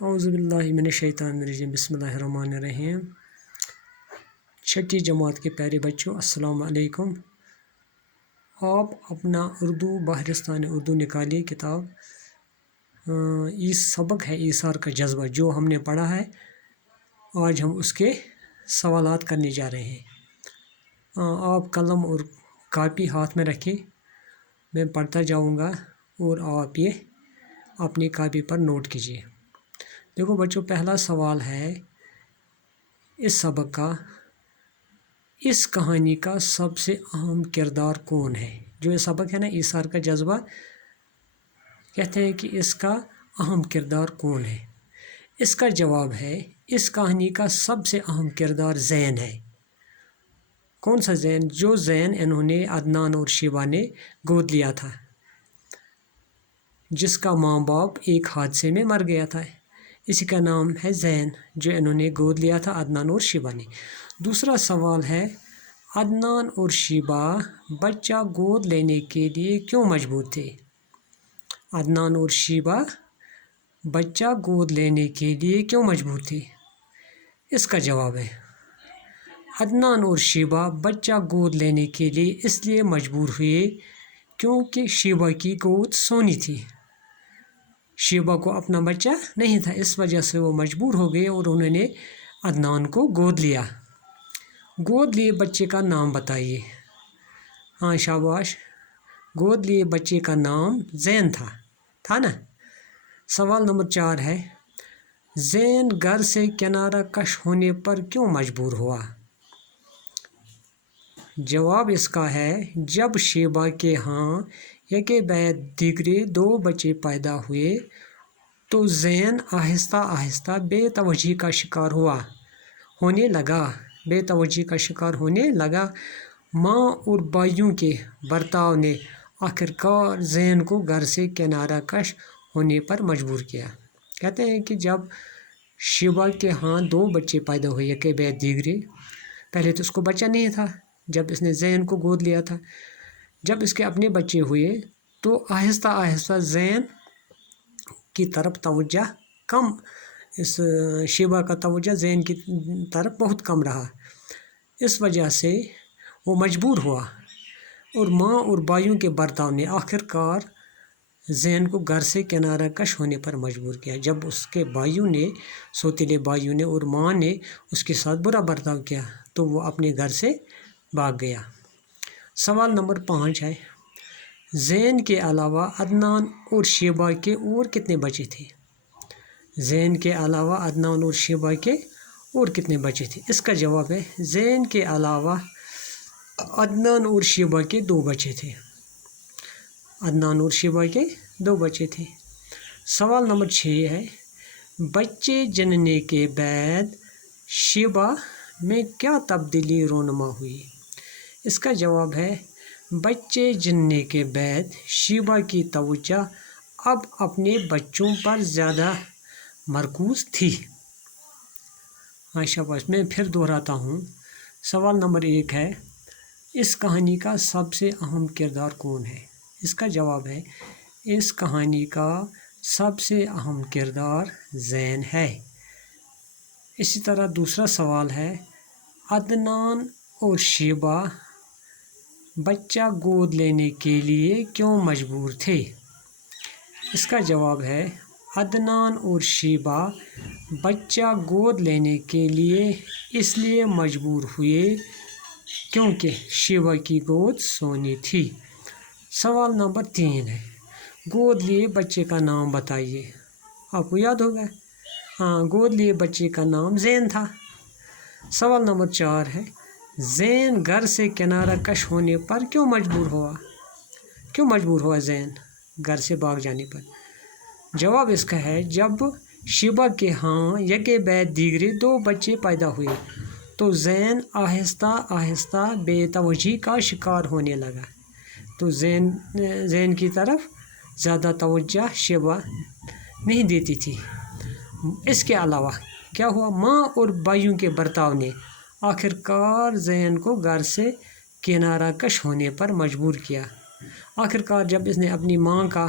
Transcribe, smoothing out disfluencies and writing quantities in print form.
اعوذ باللہ من الشیطان الرجیم بسم اللہ الرحمن الرحیم۔ چھٹی جماعت کے پیارے بچوں السلام علیکم۔ آپ اپنا اردو بحرستان اردو نکالیے کتاب۔ یہ سبق ہے ایثار کا جذبہ جو ہم نے پڑھا ہے، آج ہم اس کے سوالات کرنے جا رہے ہیں۔ آپ قلم اور کاپی ہاتھ میں رکھیں، میں پڑھتا جاؤں گا اور آپ یہ اپنی کاپی پر نوٹ کیجیے۔ دیکھو بچوں، پہلا سوال ہے اس سبق کا، اس کہانی کا سب سے اہم کردار کون ہے؟ جو یہ سبق ہے نا ایثار کا جذبہ، کہتے ہیں کہ اس کا اہم کردار کون ہے؟ اس کا جواب ہے اس کہانی کا سب سے اہم کردار زین ہے۔ کون سا زین؟ جو زین انہوں نے عدنان اور شیبہ نے گود لیا تھا، جس کا ماں باپ ایک حادثے میں مر گیا تھا، اسی کا نام ہے زین، جو انہوں نے گود لیا تھا عدنان اور شیبہ نے۔ دوسرا سوال ہے عدنان اور شیبہ بچہ گود لینے کے لیے کیوں مجبور تھے؟ عدنان اور شیبہ بچہ گود لینے کے لیے کیوں مجبور تھے؟ اس کا جواب ہے عدنان اور شیبہ بچہ گود لینے کے لیے اس لیے مجبور ہوئے کیونکہ شیبہ کی گود سونی تھی۔ شیبہ کو اپنا بچہ نہیں تھا، اس وجہ سے وہ مجبور ہو گئے اور انہوں نے عدنان کو گود لیا۔ گود لیے بچے کا نام بتائیے۔ ہاں شاباش، گود لیے بچے کا نام زین تھا نا۔ سوال نمبر 4 ہے زین گھر سے کنارہ کش ہونے پر کیوں مجبور ہوا؟ جواب اس کا ہے جب شیبہ کے ہاں یکے بعد دیگرے 2 بچے پیدا ہوئے تو زین آہستہ آہستہ بے توجہی کا شکار ہونے لگا۔ ماں اور بھائیوں کے برتاؤ نے آخرکار زین کو گھر سے کنارہ کش ہونے پر مجبور کیا۔ کہتے ہیں کہ جب شیبہ کے ہاں 2 بچے پیدا ہوئے یکے بعد دیگرے، پہلے تو اس کو بچہ نہیں تھا جب اس نے زین کو گود لیا تھا، جب اس کے اپنے بچے ہوئے تو آہستہ آہستہ زین کی طرف توجہ کم، اس شیبہ کا توجہ زین کی طرف بہت کم رہا، اس وجہ سے وہ مجبور ہوا اور ماں اور بھائیوں کے برتاؤ نے آخرکار زین کو گھر سے کنارہ کش ہونے پر مجبور کیا۔ جب اس کے بھائیوں نے، سوتیلے بھائیوں نے اور ماں نے اس کے ساتھ برا برتاؤ کیا تو وہ اپنے گھر سے بھاگ گیا۔ سوال نمبر 5 ہے زین کے علاوہ عدنان اور شیبہ کے اور کتنے بچے تھے؟ زین کے علاوہ عدنان اور شیبہ کے اور کتنے بچے تھے؟ اس کا جواب ہے زین کے علاوہ عدنان اور شیبہ کے 2 بچے تھے۔ عدنان اور شیبہ کے 2 بچے تھے۔ سوال نمبر 6 ہے بچے جننے کے بعد شیبہ میں کیا تبدیلی رونما ہوئی؟ اس کا جواب ہے بچے جننے کے بعد شیبہ کی توجہ اب اپنے بچوں پر زیادہ مرکوز تھی۔ شاباش، میں پھر دہراتا ہوں۔ سوال نمبر 1 ہے اس کہانی کا سب سے اہم کردار کون ہے؟ اس کا جواب ہے اس کہانی کا سب سے اہم کردار زین ہے۔ اسی طرح دوسرا سوال ہے عدنان اور شیبہ بچہ گود لینے کے لیے کیوں مجبور تھے؟ اس کا جواب ہے عدنان اور شیبہ بچہ گود لینے کے لیے اس لیے مجبور ہوئے کیونکہ شیبہ کی گود سونی تھی۔ سوال نمبر 3 ہے گود لیے بچے کا نام بتائیے۔ آپ کو یاد ہوگا، ہاں، گود لیے بچے کا نام زین تھا۔ سوال نمبر 4 ہے زین گھر سے کنارہ کش ہونے پر کیوں مجبور ہوا زین گھر سے بھاگ جانے پر؟ جواب اس کا ہے جب شیبہ کے ہاں یکے بعد دیگرے 2 بچے پیدا ہوئے تو زین آہستہ آہستہ بے توجہی کا شکار ہونے لگا، تو زین کی طرف زیادہ توجہ شیبہ نہیں دیتی تھی۔ اس کے علاوہ کیا ہوا؟ ماں اور بھائیوں کے برتاؤ نے آخرکار زین کو گھر سے کنارہ کش ہونے پر مجبور کیا۔ آخرکار جب اس نے اپنی ماں کا